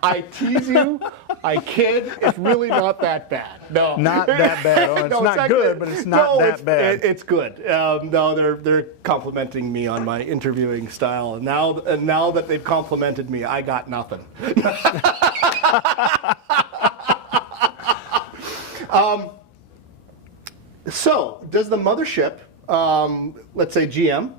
I tease you. I kid. It's really not that bad. No, not that bad. Oh, it's No, not good, but it's not that bad. It's good. No, they're complimenting me on my interviewing style, and now that they've complimented me, I got nothing. So, does the mothership, let's say GM,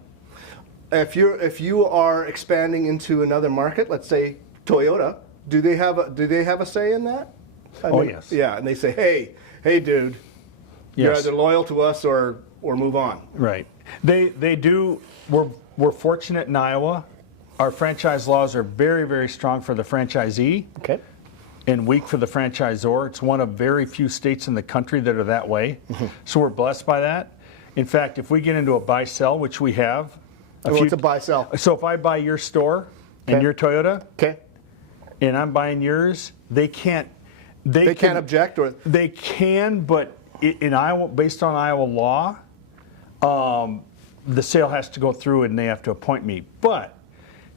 if you are expanding into another market, let's say Toyota, do they have a say in that? Yes. Yeah, and they say, hey, dude, you're either loyal to us or move on. Right. They do. We're fortunate in Iowa. Our franchise laws are very, very strong for the franchisee. Okay. And weak for the franchisor. It's one of very few states in the country that are that way. So we're blessed by that. In fact, if we get into a buy-sell, which we have. What's a buy-sell? So if I buy your store and your Toyota, and I'm buying yours, they can't. They can't object, or they can, but in Iowa, based on Iowa law, the sale has to go through and they have to appoint me. But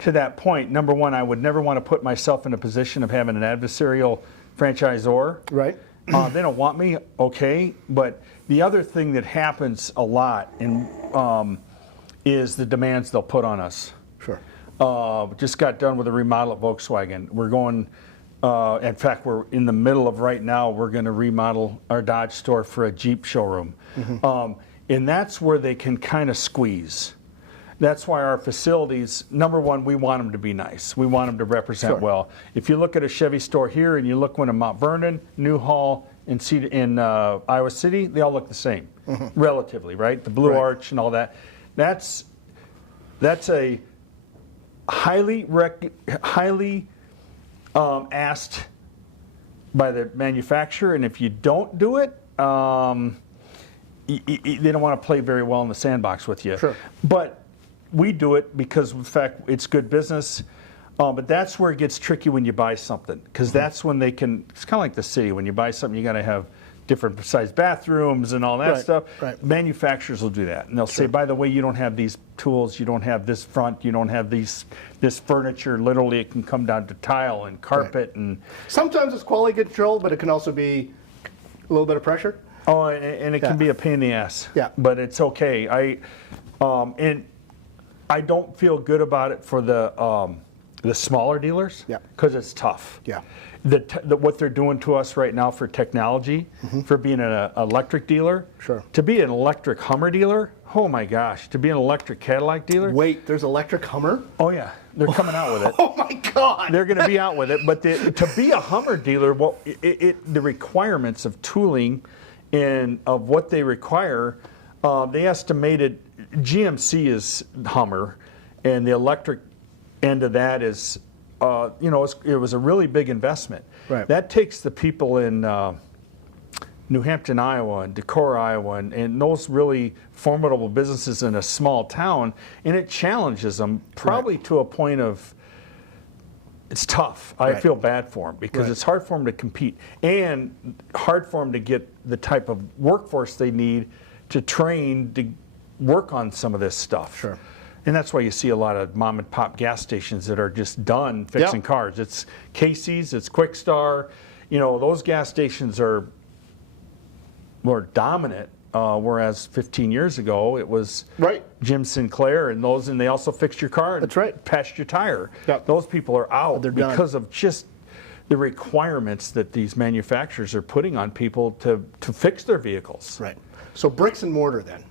to that point, number one, I would never want to put myself in a position of having an adversarial franchisor. Right. They don't want me, okay. But the other thing that happens a lot is the demands they'll put on us. Sure. Just got done with a remodel at Volkswagen. We're going, in fact, we're in the middle of right now, we're going to remodel our Dodge store for a Jeep showroom. And that's where they can kind of squeeze. That's why our facilities, number one, we want them to be nice. We want them to represent well. If you look at a Chevy store here and you look one in Mount Vernon, Newhall, in Iowa City, they all look the same, relatively, right? The blue arch and all that. That's a highly asked by the manufacturer, and if you don't do it, they don't want to play very well in the sandbox with you. Sure. But we do it because, in fact, it's good business. But that's where it gets tricky when you buy something, because that's when they can. It's kind of like the city. When you buy something, you got to have different sized bathrooms and all that stuff. Right. Manufacturers will do that, and they'll say, by the way, you don't have these tools, you don't have this front, you don't have this furniture. Literally, it can come down to tile and carpet and. Sometimes it's quality control, but it can also be a little bit of pressure. Oh, and it can be a pain in the ass. Yeah. But it's okay. And I don't feel good about it for the smaller dealers. Yeah. Because it's tough. Yeah. What they're doing to us right now for technology, for being an electric dealer. Sure. To be an electric Hummer dealer, oh my gosh. To be an electric Cadillac dealer. Wait, there's electric Hummer? Oh yeah, they're coming out with it. Oh my God! They're going to be out with it. But to be a Hummer dealer, well, the requirements of tooling and of what they require, they estimated GMC is Hummer, and the electric end of that is, it was a really big investment. Right. That takes the people in New Hampton, Iowa, and Decorah, Iowa, and those really formidable businesses in a small town, and it challenges them probably to a point of, it's tough. I feel bad for them because it's hard for them to compete and hard for them to get the type of workforce they need to train to work on some of this stuff. Sure. And that's why you see a lot of mom and pop gas stations that are just done fixing cars. It's Casey's, it's Quick Star. Those gas stations are more dominant, whereas 15 years ago it was Jim Sinclair and they also fixed your car and patched your tire. Yep. Those people are out because done. of just the requirements that these manufacturers are putting on people to fix their vehicles. Right. So bricks and mortar then.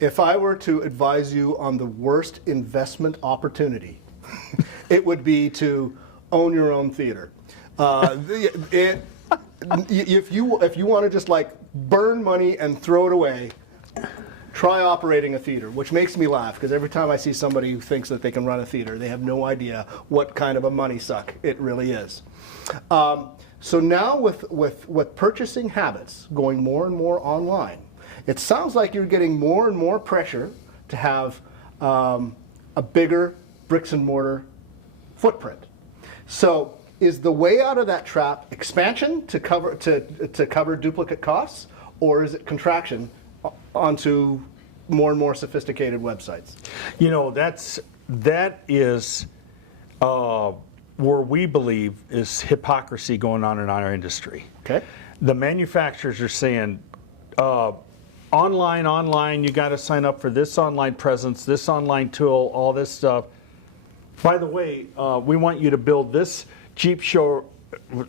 If I were to advise you on the worst investment opportunity, it would be to own your own theater. If you want to just like burn money and throw it away, try operating a theater, which makes me laugh because every time I see somebody who thinks that they can run a theater, they have no idea what kind of a money suck it really is. So now with purchasing habits going more and more online, it sounds like you're getting more and more pressure to have a bigger bricks and mortar footprint. So is the way out of that trap expansion to cover duplicate costs, or is it contraction onto more and more sophisticated websites? That is where we believe is hypocrisy going on in our industry. Okay. The manufacturers are saying, online, you got to sign up for this online presence, this online tool, all this stuff. By the way, we want you to build this Jeep show.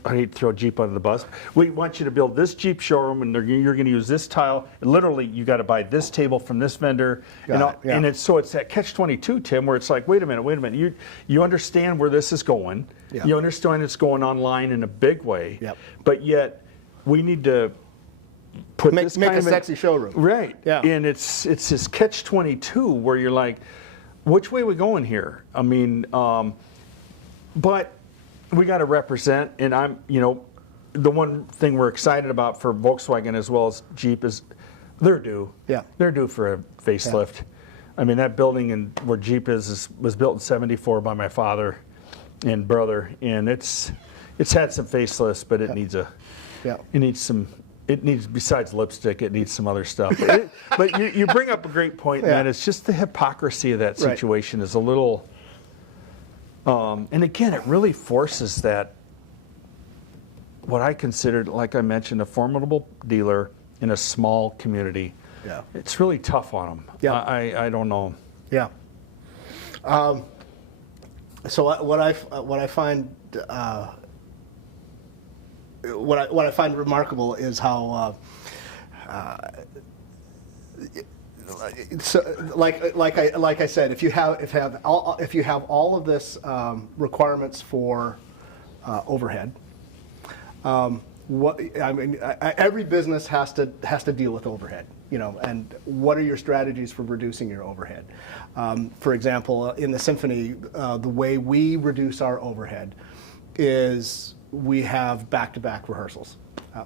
I hate to throw Jeep under the bus. We want you to build this Jeep showroom, and you're going to use this tile. And literally, you got to buy this table from this vendor. And it's that catch-22, Tim, where it's like, wait a minute. You understand where this is going. Yeah. You understand it's going online in a big way. Yep. But yet, we need to make a sexy showroom. Right. Yeah. And it's this catch-22 where you're like, which way are we going here? I mean, but we got to represent, and the one thing we're excited about for Volkswagen as well as Jeep is they're due. Yeah. They're due for a facelift. Yeah. I mean, that building where Jeep was built in '74 by my father and brother, and it's had some facelifts, but it needs besides lipstick, it needs some other stuff. But you bring up a great point, man. It's just the hypocrisy of that situation is a little. And again, it really forces that, what I considered, like I mentioned, a formidable dealer in a small community. Yeah. It's really tough on them. Yeah. I don't know. Yeah. So what I find what I find remarkable is how so like I said, if you have all of this requirements for overhead, every business has to deal with overhead, and what are your strategies for reducing your overhead? For example, in the Symphony, the way we reduce our overhead is we have back-to-back rehearsals.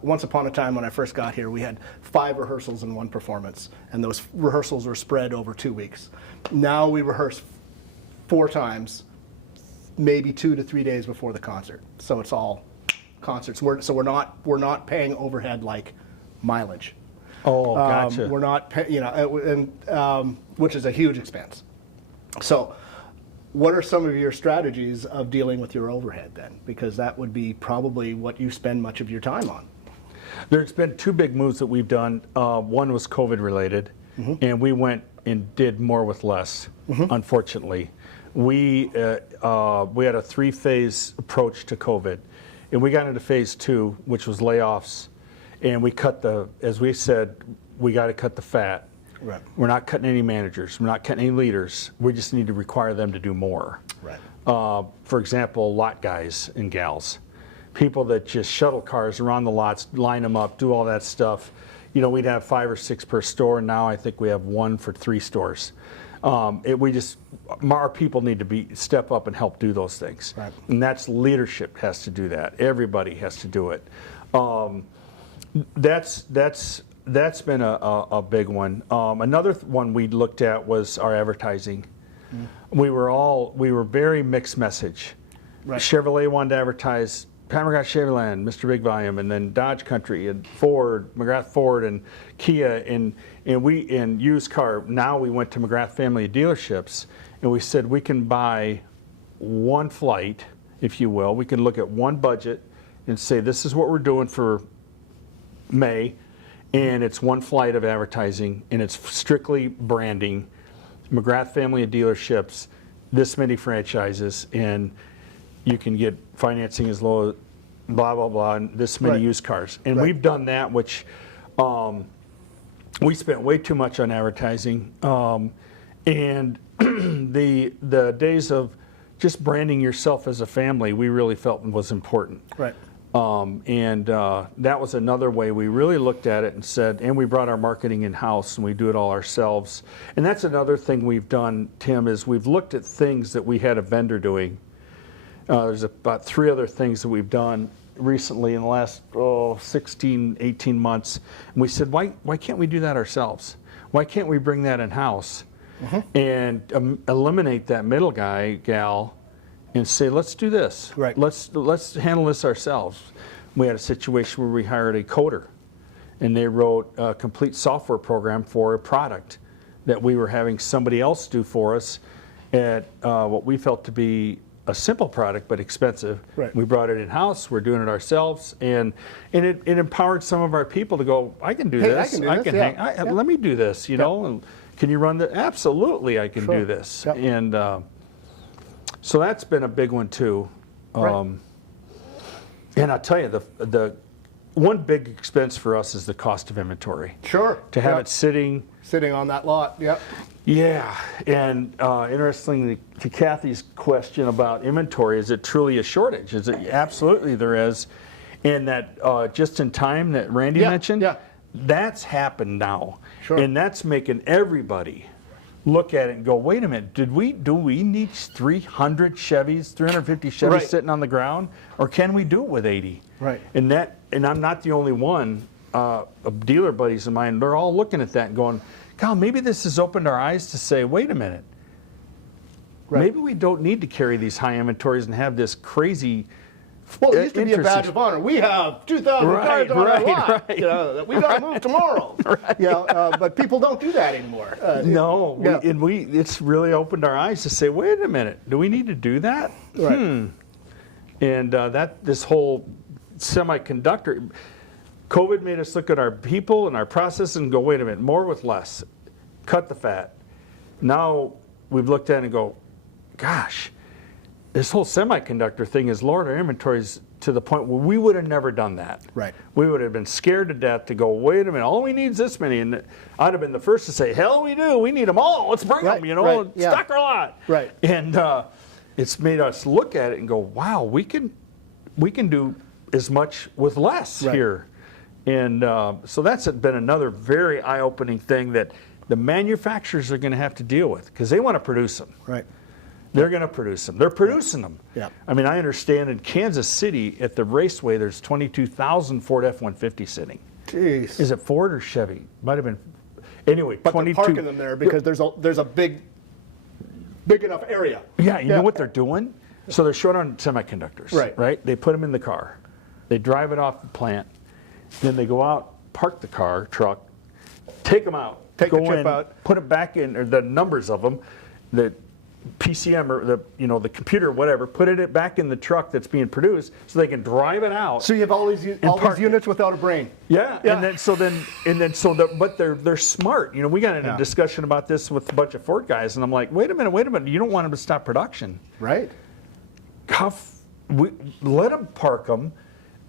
Once upon a time when I first got here, we had 5 rehearsals in one performance, and those rehearsals were spread over 2 weeks. Now we rehearse 4 times, maybe 2 to 3 days before the concert. So it's all concerts. So we're not paying overhead like mileage. Oh, gotcha. We're not which is a huge expense. So what are some of your strategies of dealing with your overhead then? Because that would be probably what you spend much of your time on. There's been two big moves that we've done. One was COVID related, and we went and did more with less, unfortunately. We had a 3-phase approach to COVID, and we got into phase 2, which was layoffs, and we cut as we said, we got to cut the fat. Right. We're not cutting any managers. We're not cutting any leaders. We just need to require them to do more. Right. For example, lot guys and gals, people that just shuttle cars around the lots, line them up, do all that stuff. You know, we'd have 5 or 6 per store. Now I think we have 1 for 3 stores. Our people need to step up and help do those things. Right. And that's leadership has to do that. Everybody has to do it. That's been a big one. Another one we looked at was our advertising. We were very mixed message. Right. Chevrolet wanted to advertise Pat McGrath Chevrolet, Mr. Big Volume, and then Dodge Country and Ford, McGrath Ford and Kia and used car. Now we went to McGrath Family Dealerships and we said we can buy one flight, if you will. We can look at one budget and say this is what we're doing for May, and it's one flight of advertising, and it's strictly branding. McGrath Family Dealerships, this many franchises, and you can get financing as low as blah, blah, blah, and this many used cars. And we've done that, which we spent way too much on advertising. And the days of just branding yourself as a family, we really felt was important. Right. That was another way we really looked at it and said, and we brought our marketing in-house and we do it all ourselves. And that's another thing we've done, Tim, is we've looked at things that we had a vendor doing. There's about 3 other things that we've done recently in the last 16, 18 months. And we said, why can't we do that ourselves? Why can't we bring that in-house and eliminate that middle guy, gal, and say, let's do this. Right. Let's handle this ourselves. We had a situation where we hired a coder, and they wrote a complete software program for a product that we were having somebody else do for us at what we felt to be a simple product but expensive. Right. We brought it in-house. We're doing it ourselves, and it empowered some of our people to go, I can do this. I can do this, yeah. Let me do this. You know, and can you run that? Absolutely, I can do this. Yep. And so that's been a big one too. Right. And I'll tell you, the one big expense for us is the cost of inventory. Sure. To have it sitting on that lot. Yep. Yeah, and interestingly, to Kathy's question about inventory, is it truly a shortage? Is it? Absolutely there is. And that just in time that Randy mentioned, that's happened now. Sure. And that's making everybody look at it and go, wait a minute, do we need 300 Chevys, 350 Chevys sitting on the ground? Or can we do it with 80? Right. And I'm not the only one. Dealer buddies of mine, they're all looking at that and going, God, maybe this has opened our eyes to say, wait a minute. Right. Maybe we don't need to carry these high inventories and have this crazy. Well, it used to be a badge of honor. We have 2,000 cars on our lot. Right. You know, we got to move tomorrow. You know, but people don't do that anymore. No, it's really opened our eyes to say, wait a minute, do we need to do that? Right. And this whole semiconductor. COVID made us look at our people and our process and go, wait a minute, more with less. Cut the fat. Now we've looked at it and go, gosh, this whole semiconductor thing has lowered our inventories to the point where we would have never done that. Right. We would have been scared to death to go, wait a minute, all we need is this many. And I'd have been the first to say, hell we do. We need them all. Let's bring them, stock our lot. Right. And it's made us look at it and go, wow, we can do as much with less here. And so that's been another very eye-opening thing that the manufacturers are going to have to deal with because they want to produce them. Right. They're going to produce them. They're producing them. Yeah. I mean, I understand in Kansas City at the raceway, there's 22,000 Ford F-150 sitting. Jeez. Is it Ford or Chevy? Might have been. Anyway, but 22. they're parking them there because there's a big enough area. Yeah, you know what they're doing? So they're short on semiconductors. Right. They put them in the car. They drive it off the plant. Then they go out, park the truck, take them out, take the chip out, put it back in, or the numbers of them that PCM or the computer or whatever, put it back in the truck that's being produced so they can drive it out. So you have all these units without a brain. Yeah. But they're smart. We got in a discussion about this with a bunch of Ford guys, and I'm like, wait a minute, you don't want them to stop production. Right. Let them park them.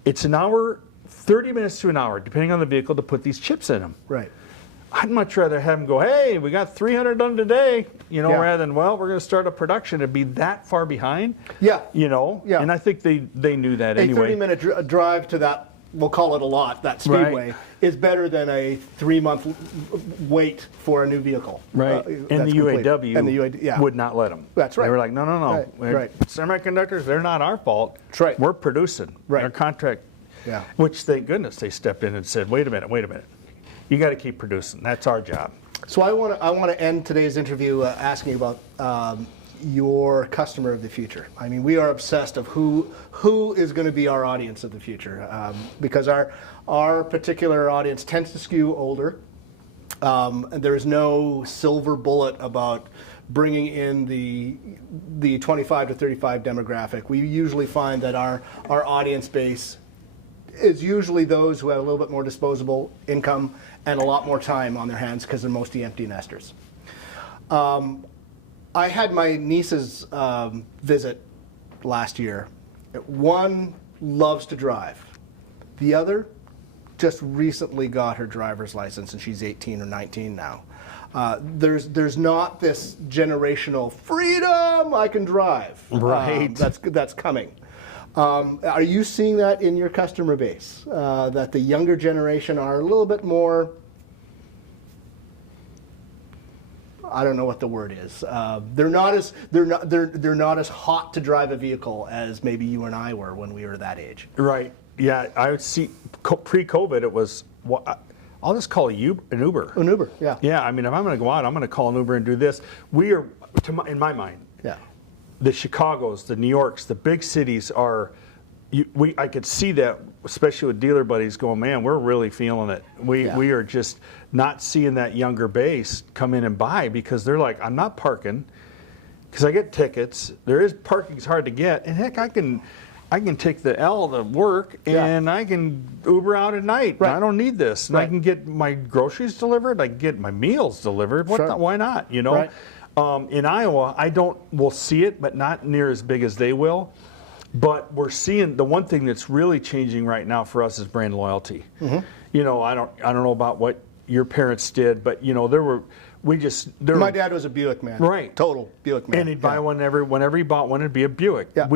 It's an hour, 30 minutes to an hour, depending on the vehicle, to put these chips in them. Right. I'd much rather have them go, hey, we got 300 done today, rather than, well, we're going to start a production and be that far behind. Yeah. Yeah. And I think they knew that anyway. A 30-minute drive to that, we'll call it a lot, that speedway, is better than a 3-month wait for a new vehicle. Right. And the UAW would not let them. That's right. They were like, no. Right. Semiconductors, they're not our fault. That's right. We're producing. Right. Our contract. Yeah. Which, thank goodness, they stepped in and said, wait a minute. You got to keep producing. That's our job. So I want to end today's interview asking about your customer of the future. I mean, we are obsessed of who is going to be our audience of the future, because our particular audience tends to skew older. And there is no silver bullet about bringing in the 25 to 35 demographic. We usually find that our audience base is usually those who have a little bit more disposable income and a lot more time on their hands because they're mostly empty nesters. I had my niece's visit last year. One loves to drive. The other just recently got her driver's license, and she's 18 or 19 now. There's not this generational freedom, I can drive. Right. That's coming. Are you seeing that in your customer base? That the younger generation are a little bit more, I don't know what the word is. They're not as hot to drive a vehicle as maybe you and I were when we were that age. Right. Yeah. I would see pre-COVID it was. I'll just call an Uber. An Uber. Yeah. Yeah. I mean, if I'm going to go out, I'm going to call an Uber and do this. We are, in my mind. Yeah. The Chicagos, the New Yorks, the big cities are. I could see that, especially with dealer buddies, going, man, we're really feeling it. We are just not seeing that younger base come in and buy because they're like, I'm not parking because I get tickets. Parking's hard to get, and heck, I can take the L to work and I can Uber out at night. Right. I don't need this, and I can get my groceries delivered. I can get my meals delivered. Why not? Right. In Iowa, we'll see it, but not near as big as they will. But we're seeing the one thing that's really changing right now for us is brand loyalty. Mm-hmm. I don't know about what your parents did, but my dad was a Buick man. Right. Total Buick man. And he'd buy one whenever he bought one, it'd be a Buick. Yeah.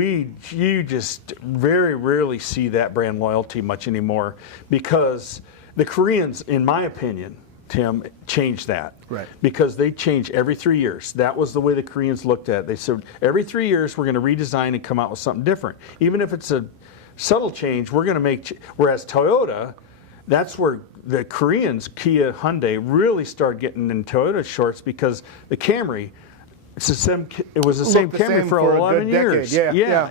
You just very rarely see that brand loyalty much anymore because the Koreans, in my opinion, Tim, changed that. Right. Because they change every 3 years. That was the way the Koreans looked at it. They said, every 3 years, we're going to redesign and come out with something different. Even if it's a subtle change, we're going to make, whereas Toyota, that's where the Koreans, Kia, Hyundai, really started getting in Toyota shorts because the Camry, it was the same Camry for 11 years. Yeah.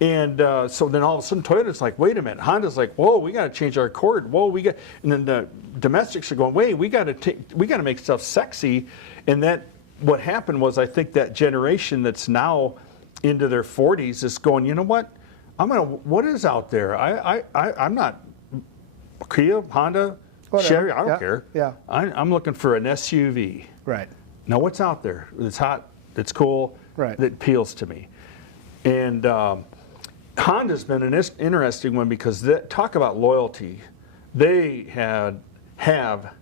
And so then all of a sudden Toyota's like, wait a minute. Honda's like, whoa, we got to change our Accord. And then the domestics are going, wait, we got to make stuff sexy. And that what happened was, I think that generation that's now into their 40s is going, you know what? What is out there? I'm not Kia, Honda, Chevy. I don't care. Yeah. I'm looking for an SUV. Right. Now, what's out there that's hot, that's cool, that appeals to me? And Honda's been an interesting one because talk about loyalty. They have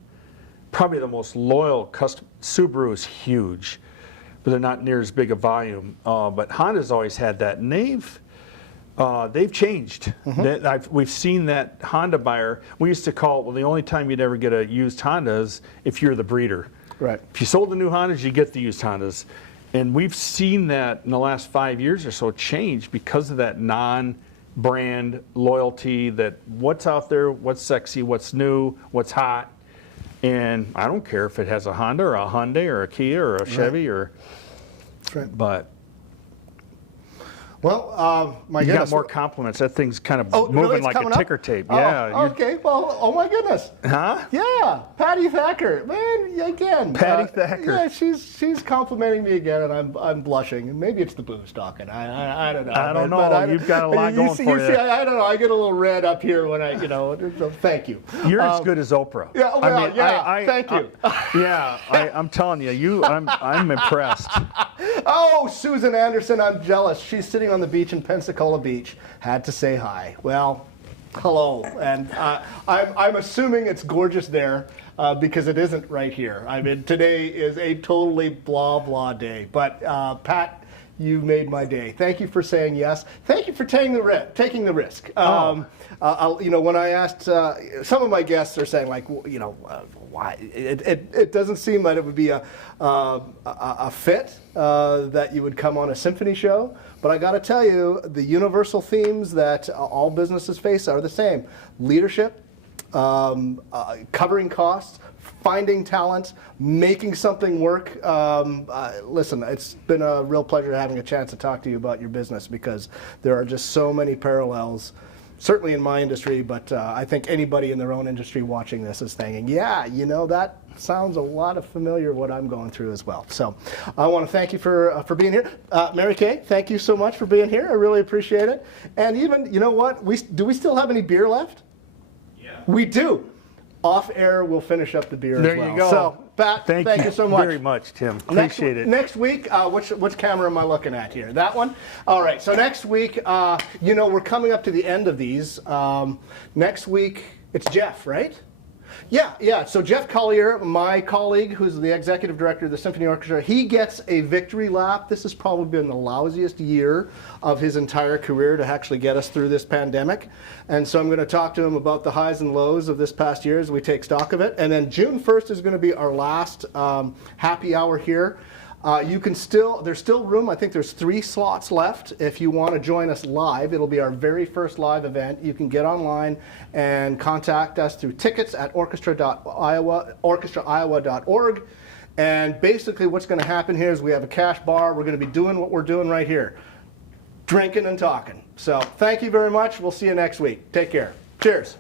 probably the most loyal customer. Subaru is huge, but they're not near as big a volume. But Honda's always had that, and they've changed. Mm-hmm. We've seen that Honda buyer. We used to call it, well, the only time you'd ever get a used Honda is if you're the breeder. Right. If you sold the new Hondas, you get the used Hondas. And we've seen that in the last 5 years or so change because of that non-brand loyalty, that what's out there, what's sexy, what's new, what's hot. And I don't care if it has a Honda or a Hyundai or a Kia or a Chevy or. That's right. But. Well, my goodness. You got more compliments. That thing's kind of moving like a ticker tape. Oh, yeah. Okay. Well, oh my goodness. Huh? Yeah. Patty Thacker, man, again. Patty Thacker. Yeah, she's complimenting me again, and I'm blushing. And maybe it's the booze talking. I don't know. I don't know. You've got a lot going for you. See, I don't know. I get a little red up here when so thank you. You're as good as Oprah. Yeah, well, thank you. I'm telling you, I'm impressed. Oh, Susan Anderson, I'm jealous. She's sitting on the beach in Pensacola Beach. Had to say hi. Well, hello. And I'm assuming it's gorgeous there because it isn't right here. I mean, today is a totally blah, blah day. But Pat, you made my day. Thank you for saying yes. Thank you for taking the risk. When I asked, some of my guests are saying, like, why? It doesn't seem that it would be a fit that you would come on a symphony show. But I got to tell you, the universal themes that all businesses face are the same: leadership, covering costs, finding talent, making something work. Listen, it's been a real pleasure having a chance to talk to you about your business, because there are just so many parallels, certainly in my industry, but I think anybody in their own industry watching this is thinking, yeah, that sounds a lot of familiar what I'm going through as well. So I want to thank you for being here. Mary Kay, thank you so much for being here. I really appreciate it. And even, you know what, do we still have any beer left? Yeah. We do. Off air, we'll finish up the beer There as well. you go. So, Pat, thank you so much. very much, Tim. Appreciate it. Next week, which camera am I looking at here? That one? All right, so next week, we're coming up to the end of these. Next week, it's Jeff, right? Yeah. So Jeff Collier, my colleague, who's the executive director of the Symphony Orchestra, he gets a victory lap. This has probably been the lousiest year of his entire career to actually get us through this pandemic. And so I'm going to talk to him about the highs and lows of this past year as we take stock of it. And then June 1st is going to be our last happy hour here. There's still room. I think there's 3 slots left. If you want to join us live, it'll be our very first live event. You can get online and contact us through tickets at orchestraiowa.org. And basically what's going to happen here is we have a cash bar. We're going to be doing what we're doing right here, drinking and talking. So thank you very much. We'll see you next week. Take care. Cheers.